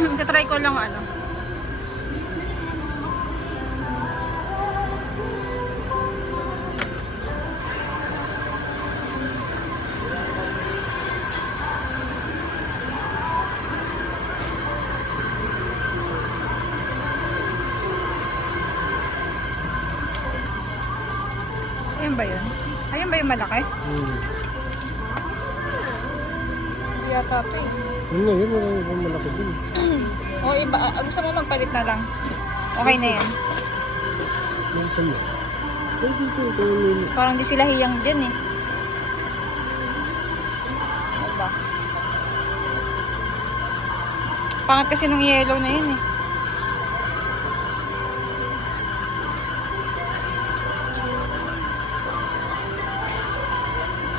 Katry ko lang ano. Ayun ba yun? Ayun ba yung malaki? Hindi yata ito eh. Yun nga, yun yung malaki din. O iba, gusto mo magpalit na lang? Okay na yan. Minsan mo. Parang di sila hiyang dyan eh. Diba? Pangat kasi nung yellow na yun eh.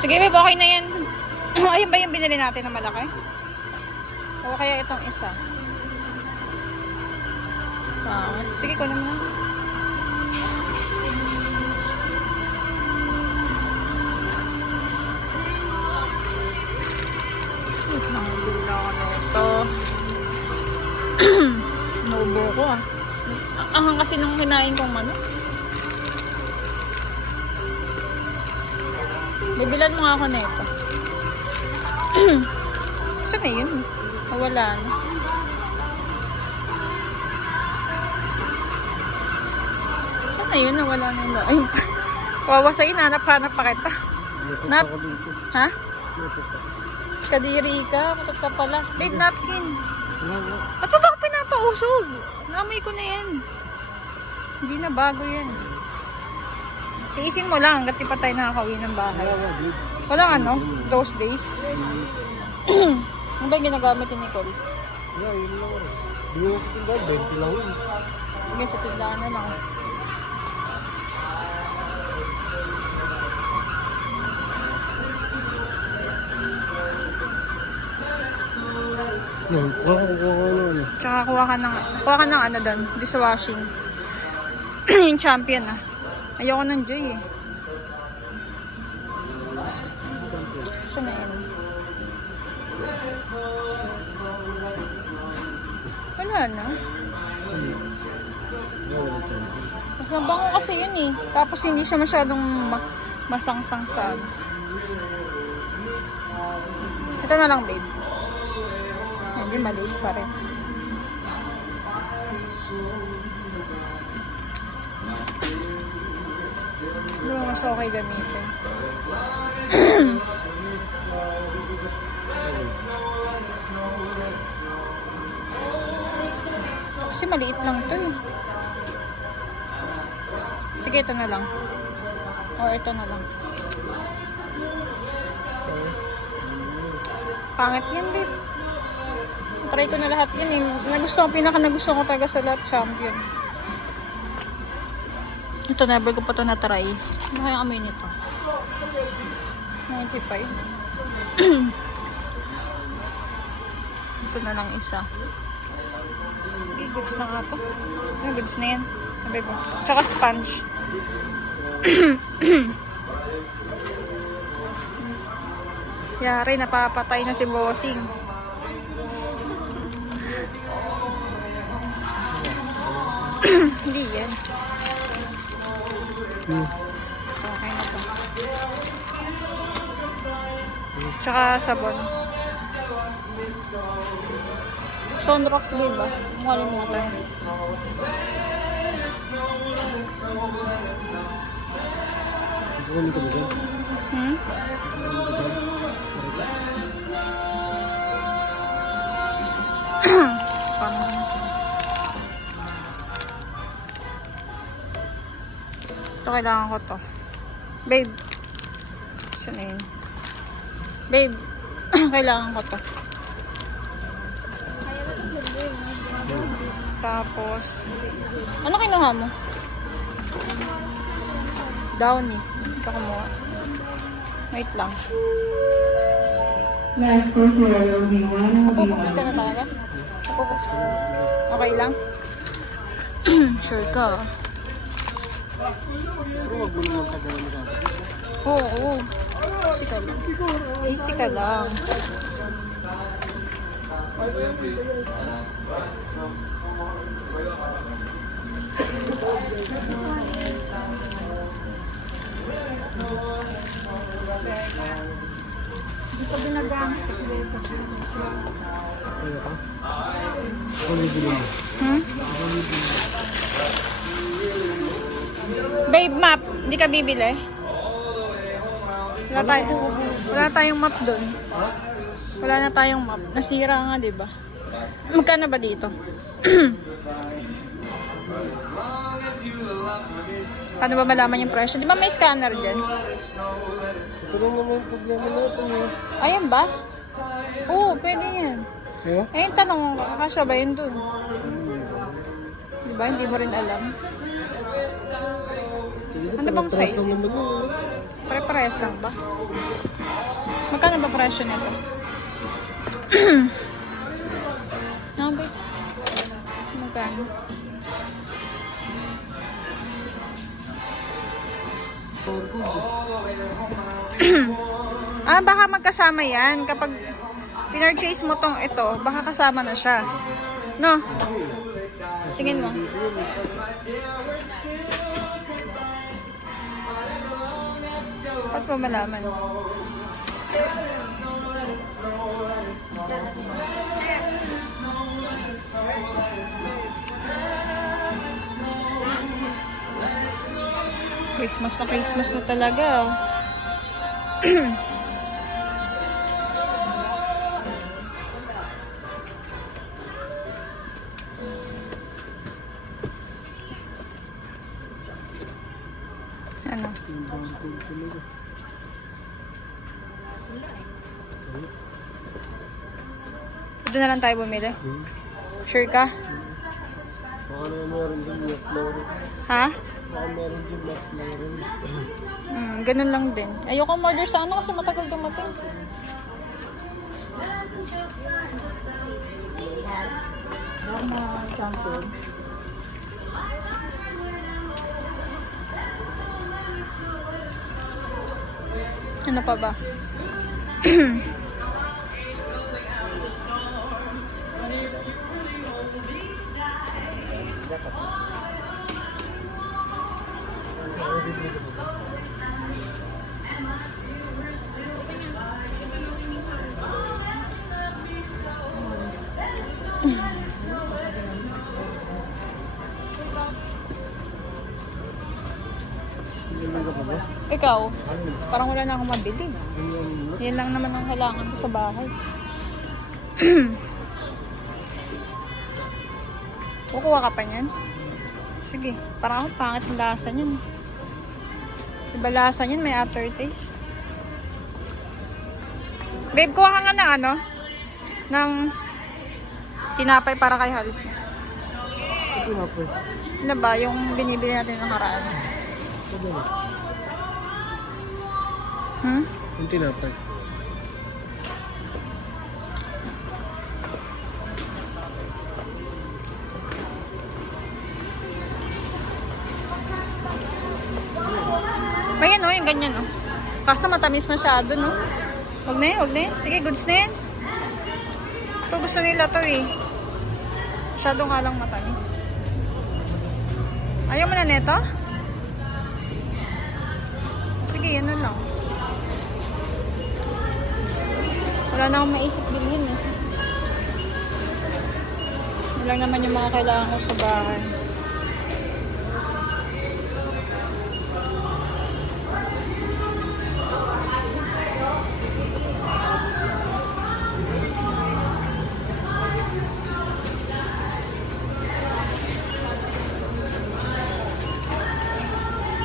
Sige, babe, okay na yan. Ayun ba yung binili natin na malaki? O kaya itong isa? Sige, kunin mo na. Nangabila ko na ito. Naubo ko ah. Ang kasi nung kinain kong manok. Bibilan mo nga ako na ito. Saan na yun? Wala na. Saan na yun? Nawala na yun. Ayun pa. Wawa sa'yo, hanap-hanap pa kita. Nap? Ha? Kadiri ka. Matot ka pala. Babe, napkin. Ba't pa ba ako pinapausog? Naamoy ko na yan. Hindi na bago yan. Tiisin mo lang hanggat di pa tayo nakakauwi ng bahay. Walang ano? Those days? Ano ba yung ginagamit ni Nicole? Yeah, yun lang rin. Di mo sa tindahan, 20 lang yun. Sige, sa tindahan na lang. Tsaka kuha ka ng ano doon, dishwashing. Yung champion ah. Ayoko ng Joy eh. Saan na yun? Wala na. Mas mabango kasi yun eh. Tapos hindi siya masyadong masangsang sa ano. Ito na lang babe. Hindi, maliit pa rin. Hindi mo mas okay gamitin. Kasi maliit lang ito eh. Sige, ito na lang. O, ito na lang. Pangit yan, babe. Try ko na lahat yan eh. Pinaka-nagustuhan ko talaga sa lahat, champion. Ito, never ko pa ito na-try. Ano kaya amoy nito? 95. Ito na lang isa. Okay, goods na nga ito. Yung goods na yan. Sabi ko. Tsaka sponge. Yari, napapatay na si Bossing. Hindi yan. Okay na to. Tsaka sabon. Sunrocks ba ba? Makalimutan. Ito, kailangan ko to. Babe. Saan na yun? Babe. Kailangan ko to. Tapos, ano kinuha mo? Downy. Ikaw kumuha. Wait lang. Napupupos ka na talaga? Napupupos. Okay lang? Sure ka. Pero wag mo naman tagalan mo. Oo. Easy ka lang. Easy ka lang. Hindi ko ginagamit kasi dahil sa business mo. Ano ka? Ano bibili mo? Babe, map. Hindi ka bibili? Wala tayong map doon. Wala na tayong map. Nasira nga, di ba? Magkano ba dito? Paano ba malaman yung presyo? Di ba may scanner dyan? Ito lang naman yung problema natin eh. Ayan ba? Oo, pwede yan. Kaya? Ayun, tanong, kakasya ba yun dun? Di ba? Hindi mo rin alam. Ano bang size? Pare-parehas lang ba? Magkano ba presyo nito? Babe. Magkano? Baka magkasama yan. Kapag pinurchase mo tong ito, baka kasama na siya. No? Tingin mo. Ba't mo malaman? Christmas na talaga. Ano? Ito na lang tayo bumili. Sure ka? Baka naman meron din milk flower. Ha? Baka meron din milk flower. Ganun lang din. Ayoko order sa ano kasi matagal dumating. Ano pa ba? Ikaw, parang wala na akong mabili. Yan lang naman ang kailangan ko sa bahay. Kukuha ka pa niyan? Sige, parang ako pangit ang lasa niyan. Diba lasa niyan may aftertaste? Babe, kuha ka nga ng ano? Ng tinapay para kay Halis. Ito na po. Ano ba? Yung binibili natin ng nakaraan. Ito na. Yung tinapay. May yan o, yung ganyan o. Kaso matamis masyado, no? Wag na yan, wag na yan. Sige, goods na yan. Ito gusto nila to eh. Masyado nga lang matamis. Ayaw mo na neto? Sige, yan na lang. Wala na akong maisip bilhin eh. Yan lang naman yung mga kailangan ko sa bahay.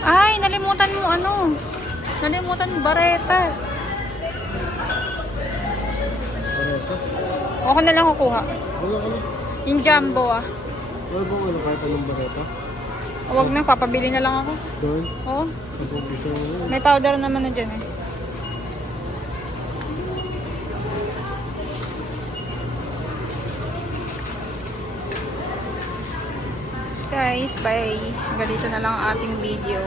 Ay, nalimutan mo ano? Nalimutan mo bareta. Bareta? Ako na lang kukuha. Wala ka na. Yung jumbo ah. Wala ba wala kahit anong bareta? Huwag na, papabili na lang ako. Doon? Oo. Napag-isa mo na. May powder naman na dyan eh. Guys, bye. Hanggang dito na lang ang ating video.